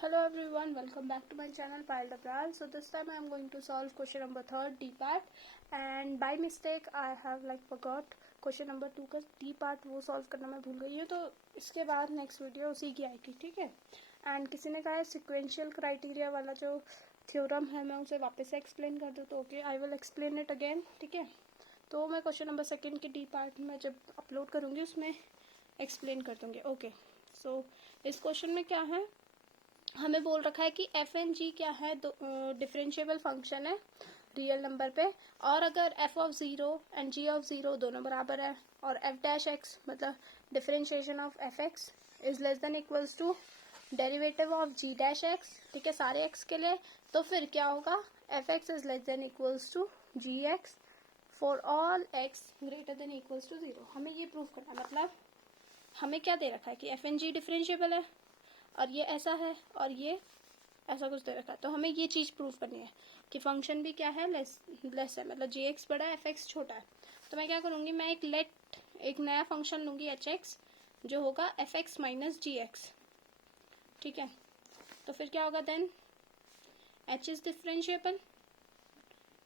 Hello everyone, welcome back to my channel Payal Dabral. So this time I am going to solve question number 3 D part, and by mistake I have forgot question number 2 का D part वो solve करना मैं भूल गई हूँ, तो इसके बाद नेक्स्ट वीडियो उसी की आएगी, ठीक है। एंड किसी ने कहा है सिक्वेंशियल क्राइटेरिया वाला जो थ्योरम है मैं उसे वापस से एक्सप्लेन कर दूँ, तो okay I will explain it again, ठीक है। तो मैं क्वेश्चन नंबर 2 के D पार्ट में जब अपलोड करूँगी उसमें एक्सप्लेन कर दूँगी, ओके। सो इस क्वेश्चन में क्या है, हमें बोल रखा है कि एफ एंड जी क्या है, डिफरेंशिएबल फंक्शन है रियल नंबर पे, और अगर f of zero and g of zero दोनों बराबर है और एफ डैश एक्स मतलब differentiation of f x is less than equals to derivative of g dash x, ठीक है, सारे एक्स के लिए, तो फिर क्या होगा, f x is less than equals to g x for all x greater than equals to zero. हमें ये प्रूव करना, मतलब हमें क्या दे रखा है कि एफ एंड जी डिफरेंशिएबल है और ये ऐसा है और ये ऐसा कुछ दे रखा है, तो हमें ये चीज़ प्रूव करनी है कि फंक्शन भी क्या है, लेस है, मतलब जी एक्स बड़ा है एफ एक्स छोटा है। तो मैं क्या करूँगी, मैं एक नया फंक्शन लूँगी एच एक्स जो होगा f x minus g x, ठीक है। तो फिर क्या होगा, then h is differentiable.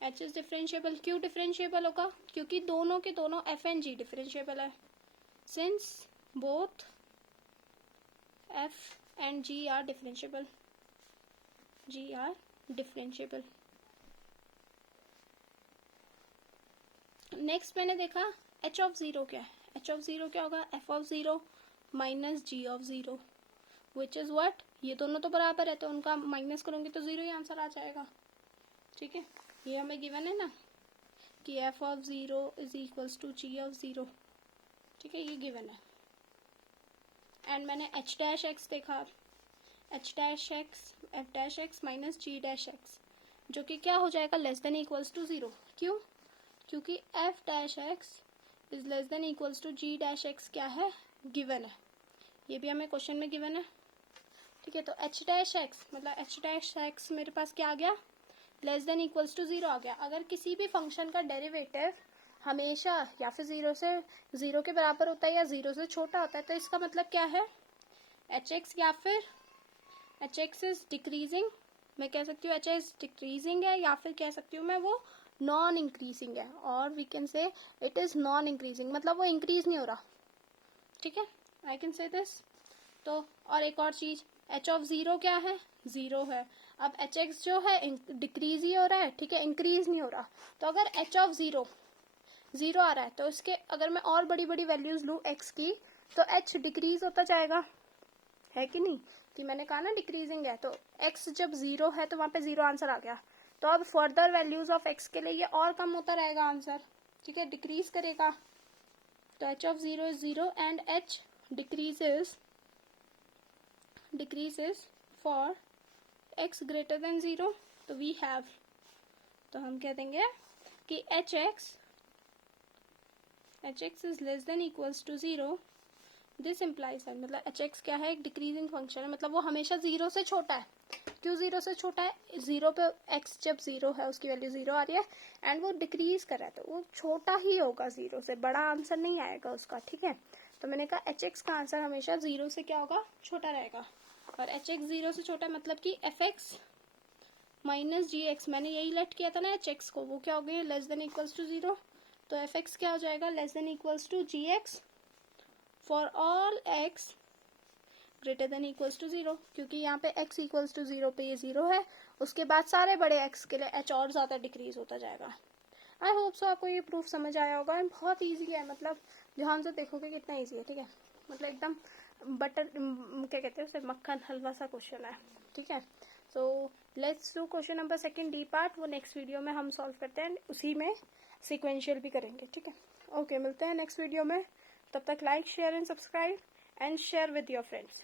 H is differentiable क्यों डिफरेंशिएबल होगा, क्योंकि दोनों के दोनों एफ एंड जी डिफरेंशिएबल है, since both f and g are differentiable. Next मैंने देखा h ऑफ जीरो क्या है, h ऑफ जीरो क्या होगा, f of zero minus g of zero, which is what, ये दोनों तो बराबर है तो उनका माइनस करूंगी तो जीरो ही आंसर आ जाएगा, ठीक है। ये हमें गिवन है ना कि f of zero is equals to g of zero, ठीक है, ये गिवन है। एंड मैंने h डैश x देखा, H dash X F dash X minus G dash X, जो कि क्या हो जाएगा, less than equals to zero. क्यों, क्योंकि F dash X is less than equals to G dash X क्या है, गिवन है, ये भी हमें क्वेश्चन में गिवन है, ठीक है। तो एच डैश एक्स मतलब एच डैश एक्स मेरे पास क्या आ गया, less than equals to zero आ गया। अगर किसी भी फंक्शन का डेरिवेटिव हमेशा या फिर जीरो के बराबर होता है या जीरो से छोटा होता है, तो इसका मतलब क्या है, एच एक्स या फिर एच एक्स इज डिक्रीजिंग, मैं कह सकती हूँ एच एक्स डिक्रीजिंग है, या फिर कह सकती हूँ मैं वो नॉन इंक्रीजिंग है, और we can say it is non increasing, मतलब वो इंक्रीज नहीं हो रहा, ठीक है, आई कैन से दिस। तो और एक और चीज, एच ऑफ जीरो क्या है, जीरो है। अब एच एक्स जो है डिक्रीज ही हो रहा है, ठीक है, इंक्रीज नहीं हो रहा। तो अगर एच ऑफ जीरो जीरो आ रहा है तो इसके अगर मैं और बड़ी बड़ी वैल्यूज लूँ एक्स की, तो एच डिक्रीज होता जाएगा, है कि नहीं, कि मैंने कहा ना डिक्रीजिंग है, तो x जब जीरो है तो वहां पे जीरो आंसर आ गया। तो अब फर्दर वैल्यूज ऑफ x के लिए ये और कम होता रहेगा आंसर, ठीक है, डिक्रीज करेगा। तो h of zero is zero and h decreases for x greater than zero. तो वी हैव, तो हम कह देंगे कि h x is less than equals to zero. This implies है, मतलब एच एक्स क्या है, एक डिक्रीजिंग फंक्शन है, मतलब वो हमेशा जीरो से छोटा है। क्यों जीरो से छोटा है, जीरो पे एक्स जब जीरो है उसकी वैल्यू जीरो आ रही है एंड वो डिक्रीज कर रहा है, तो वो छोटा ही होगा, जीरो से बड़ा आंसर नहीं आएगा उसका, ठीक है। तो मैंने कहा एच एक्स का आंसर हमेशा जीरो से क्या होगा, छोटा रहेगा। और एच एक्स जीरो से छोटा मतलब कि F x minus g x, मैंने यही लेट किया था ना एच एक्स को, वो क्या हो गई, less than equals to zero. तो एफ एक्स क्या हो जाएगा, less than equals to g x for all x greater than equals to zero, क्योंकि यहाँ पे x इक्वल्स टू जीरो पे ये जीरो है, उसके बाद सारे बड़े x के लिए h और ज्यादा डिक्रीज होता जाएगा। आई होप सो आपको ये प्रूफ समझ आया होगा, एंड बहुत इजी है, मतलब ध्यान से देखोगे कितना इजी है, ठीक है, मतलब एकदम बटर क्या कहते हैं उसे, मक्खन हलवा सा क्वेश्चन है, ठीक है। So let's do question number 2 D part, वो नेक्स्ट वीडियो में हम सॉल्व करते हैं, उसी में सिक्वेंशियल भी करेंगे, ठीक है। ओके, मिलते हैं नेक्स्ट वीडियो में, तब तक like share and subscribe and share with your friends.